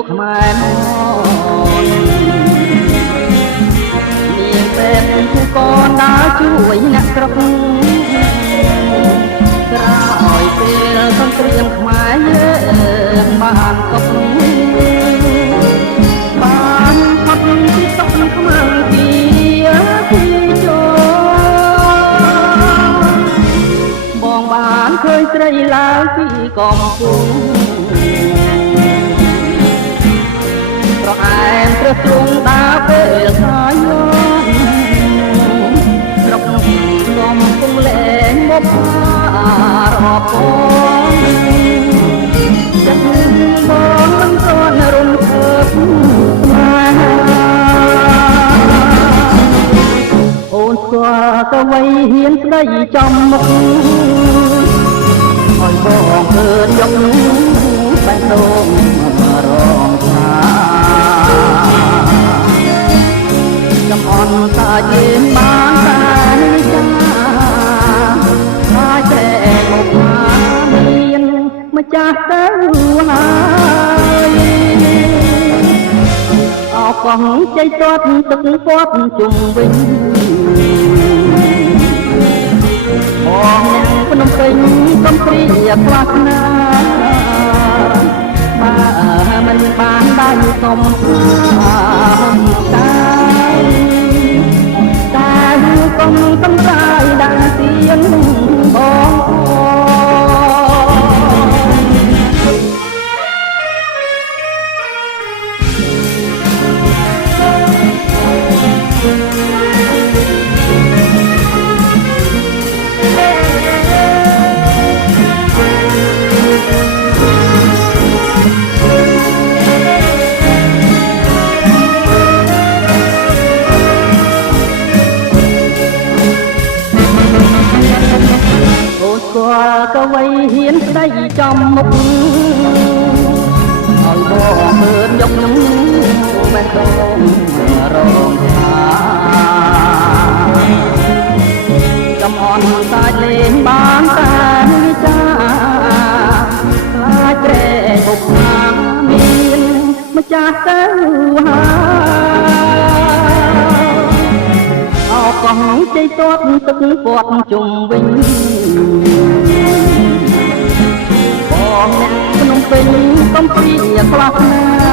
វខ្មែរមកមានពេលកូនដើរជួយអ្នកស្រុកក្រោយពេលសង្គ្រាមខ្មែរយើងបានគប់បានផុតពីទុកខ្មៅពីចូលបងបានឃើញស្រីឡើយពីកំពុងប្រអែមត្រឹសទ្រង់ដើរពេលសាយស្រុកកំពុងលែងមករកបងចិត្តបងមិនទាន់រំភើបអូនស្គាល់ទៅវ័យហ៊ានស្ដីចំមុខឲ្យបងឃើញយកបែបដូងរងថាចំអន់តាយើងបានតែចាថាតែមកមានម្ចាស់ទៅហើយអោកងជ័យទាត់ទឹកពាត់ជុំវិញបងអ្នកភ្នំពេញកំព្រាខ្វះណាបើមិនបានដើរសុំតែកុំកំសាយដើរទៀនបងក៏វ័យហ៊ានស្ដីចំមុខឲ្យបងមើលយកខ្ញុំបែបដងរងថាចំអន់សាច់លេងបានតែវិចាខ្លាចត្រេកបុកណាមានម្ចាស់ទៅហើយអោកងជ័យទាត់ទឹកពាត់ជុំវិញបងអ្នកភ្នំពេញកំព្រាខ្វះណា